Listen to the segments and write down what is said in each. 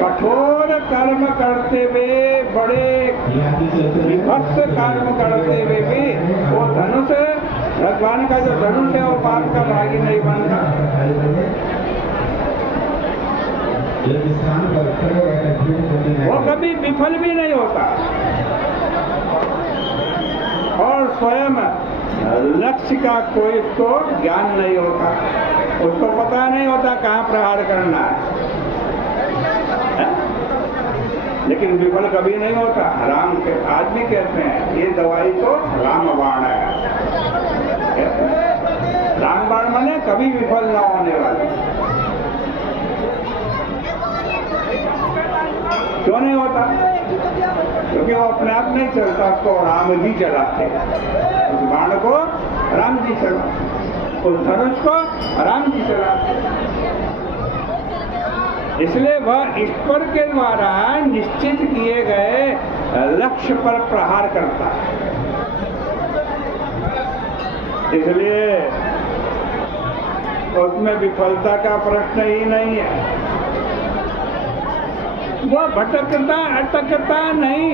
कठोर कर्म करते हुए, बड़े विभत्स कर्म करते हुए भी वो धनुष, भगवान का जो धनुष है वो पाप का भागी नहीं बनता। वो कभी विफल भी नहीं होता और स्वयं लक्ष्य का कोई उसको ज्ञान नहीं होता, उसको पता नहीं होता कहाँ प्रहार करना है? लेकिन विफल कभी नहीं होता। राम के आज भी कहते हैं ये दवाई तो रामबाण है, रामबाण माने कभी विफल न होने वाले। क्यों नहीं होता? क्योंकि वो अपने आप नहीं चलता, उसको राम जी चलाते, उस बाण को राम जी चलाते, उस धनुष को राम जी चलाते। इसलिए वह ईश्वर के द्वारा निश्चित किए गए लक्ष्य पर प्रहार करता है। इसलिए उसमें विफलता का प्रश्न ही नहीं है। वो भटकता अटकता नहीं,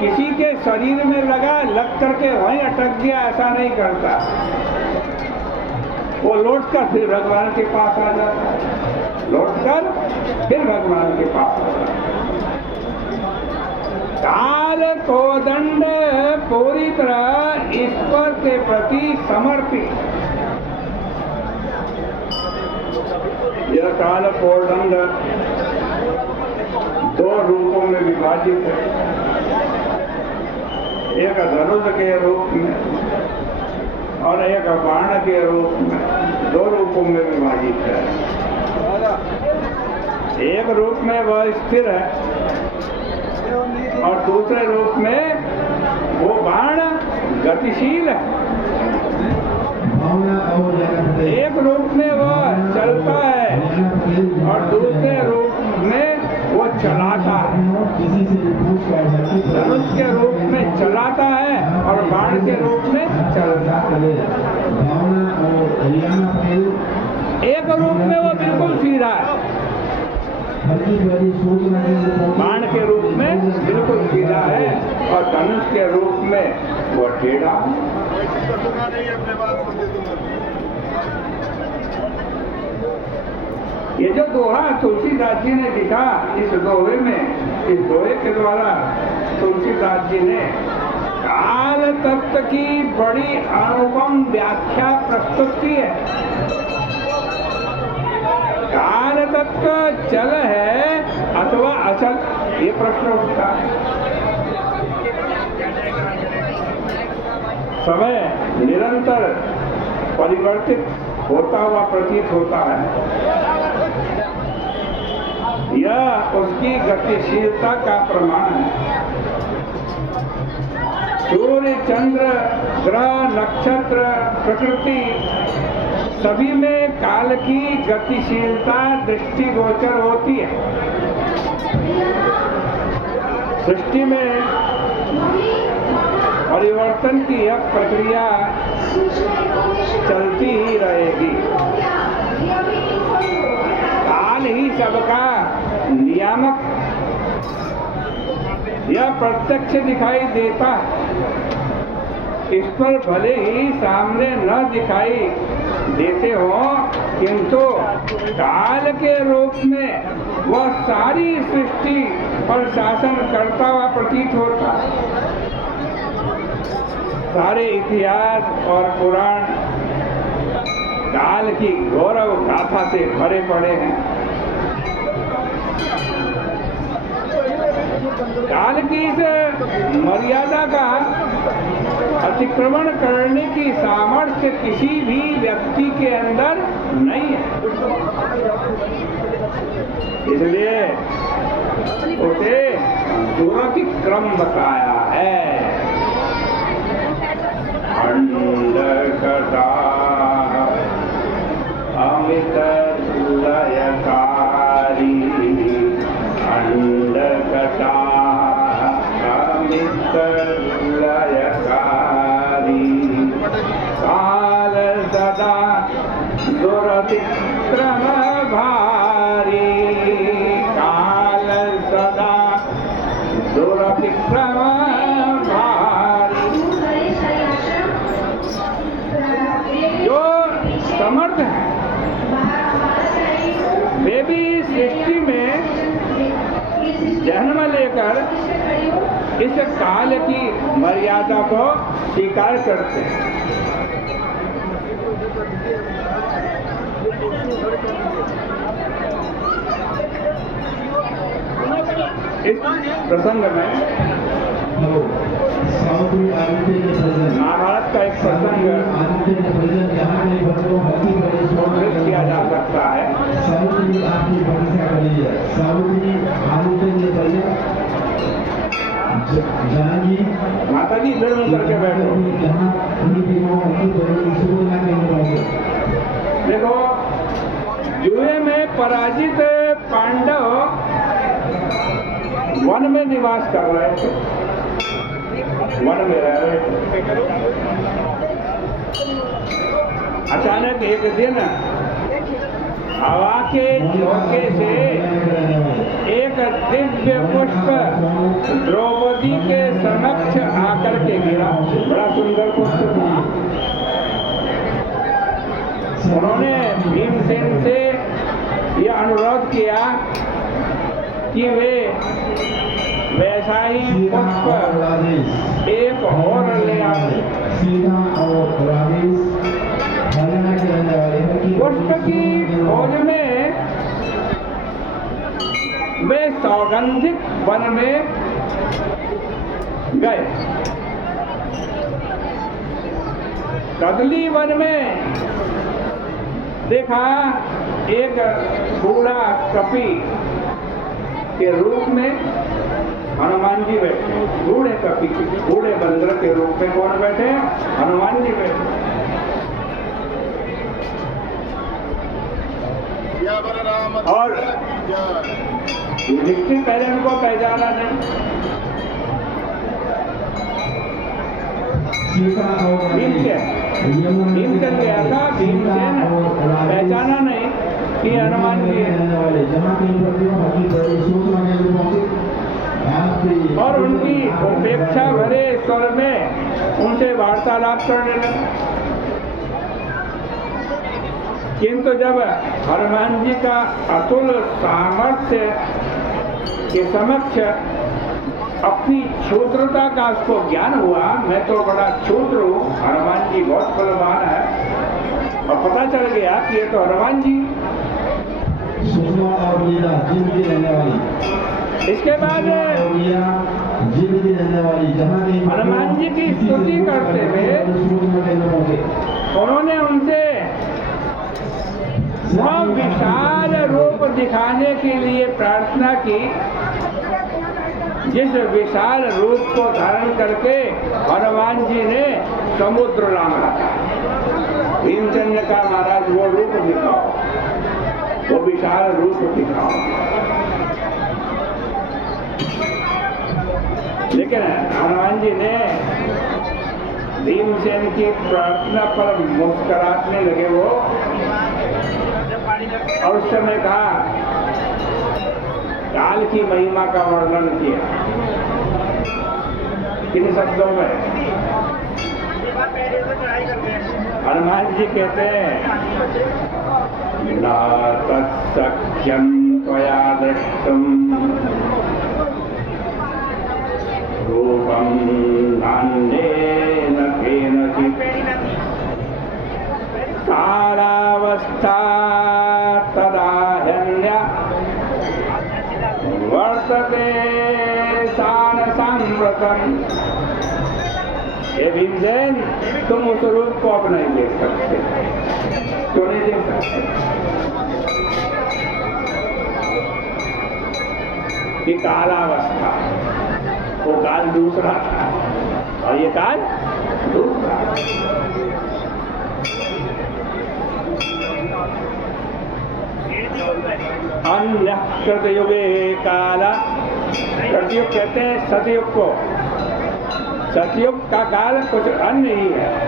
किसी के शरीर में लग करके वहीं अटक गया, ऐसा नहीं करता। वो लौटकर फिर भगवान के पास आ जाता है, लौटकर फिर भगवान के पास आ जाता है। काल को दंड पूरी तरह ईश्वर के प्रति समर्पित। यह काल कोदंड दो रूपों में विभाजित है, एक धनुष के रूप में और एक बाण के रूप में, दो रूपों में विभाजित है। एक रूप में वह स्थिर है और दूसरे रूप में वो बाण गतिशील है। एक रूप में वह चलता है और दूसरे रूप में वो चलाता है। धनुष के रूप में चलाता है और बाण के रूप में चलता है। एक रूप में वो बिल्कुल सीधा है, बाण के रूप में बिल्कुल सीधा है और धनुष के रूप में वो टेढ़ा है। ये जो दोहा तुलसीदास जी ने लिखा, इस दोहे में, इस दोहे के द्वारा तुलसीदास जी ने काल तत्व की बड़ी अनुपम व्याख्या प्रस्तुत की है। काल तत्व चल है अथवा अचल, ये प्रश्न उठता है। समय निरंतर परिवर्तित होता हुआ प्रतीत होता है, यह उसकी गतिशीलता का प्रमाण है। सूर्य, चंद्र, ग्रह, नक्षत्र, प्रकृति सभी में काल की गतिशीलता दृष्टिगोचर होती है। सृष्टि में परिवर्तन की यह प्रक्रिया चलती ही रहेगी। काल ही सबका नियामक, यह प्रत्यक्ष दिखाई देता है। ईश्वर भले ही सामने न दिखाई देते हो, किंतु काल के रूप में वह सारी सृष्टि और शासन करता हुआ प्रतीत होता है। सारे इतिहास और पुराण काल की गौरव गाथा से भरे पड़े हैं। काल की इस मर्यादा का अतिक्रमण करने की सामर्थ्य किसी भी व्यक्ति के अंदर नहीं है। इसलिए उसे दुरतिक्रम बताया है। अंधकटा अमित लयकारी, अंधकटा अमित लयकारी, काल सदा दुरतिक्रम भारी काल सदा दुरतिक्रम भारी। जो समर्थ है वे भी सृष्टि में जन्म लेकर इस काल की मर्यादा को स्वीकार करते हैं। इस प्रसंग में महाभारत का एक प्रसंग किया जा सकता है। माता जी इधर मुंह करके बैठो। देखो, जुए में पराजित पांडव वन में निवास कर रहे थे, वन में रह रहे थे। अचानक एक दिन हवा के झोंके से एक दिव्य पुष्प द्रौपदी के समक्ष आकर के गिरा। बड़ा सुंदर पुष्प था। उन्होंने भीमसेन से यह अनुरोध किया कि वे वैसा ही पुष्प एक और ले आए। पुष्प की खोज में वे सौगंधिक वन में गए। कदली वन में देखा एक बूढ़ा कपि के रूप में हनुमान जी बैठे। बूढ़े कपि, बूढ़े बंदर के रूप में कौन बैठे? हनुमान जी बैठे। और युधिष्ठिर पहले उनको पहचाना नहीं। भीमसेन गया था, भीमसेन पहचाना नहीं कि हनुमान जी है। और उनकी उपेक्षा भरे स्वर में उनसे वार्तालाप करने लगा। किंतु जब हनुमान जी का अतुल सामर्थ्य के समक्ष अपनी क्षुद्रता का उसको ज्ञान हुआ, मैं तो बड़ा क्षुद्र हूँ, हनुमान जी बहुत बलवान है, और पता चल गया कि ये तो हनुमान जी। इसके बाद हनुमान जी की स्तुति करते हुए उन्होंने उनसे वह विशाल रूप दिखाने के लिए प्रार्थना की, जिस विशाल रूप को धारण करके हनुमान जी ने समुद्र लांघा था। भीमसेन ने कहा, महाराज वो रूप दिखाओ, वो विशाल रूप दिखाओ। लेकिन हनुमान जी ने भीमसेन की प्रार्थना पर मुस्कुराने लगे वो, और उस समय कहा, काल की महिमा का वर्णन किया किन शब्दों में? हनुमान जी कहते हैं, न तत्सख्यं त्वया दृष्टं रूपं नान्येन केनचित् कालावस्था तदाहन्या वर्तते सान सांप्रतम। ये भीमसेन, तुम उस रूप को अब नहीं देख सकते। क्यों नहीं देख सकते? कि कालावस्था, वो काल दूसरा था और ये काल दूसरा। अन्य कृतयुगे काला, कृतयुग कहते हैं सतयुग को। सतयुग का काल कुछ अन्य ही है।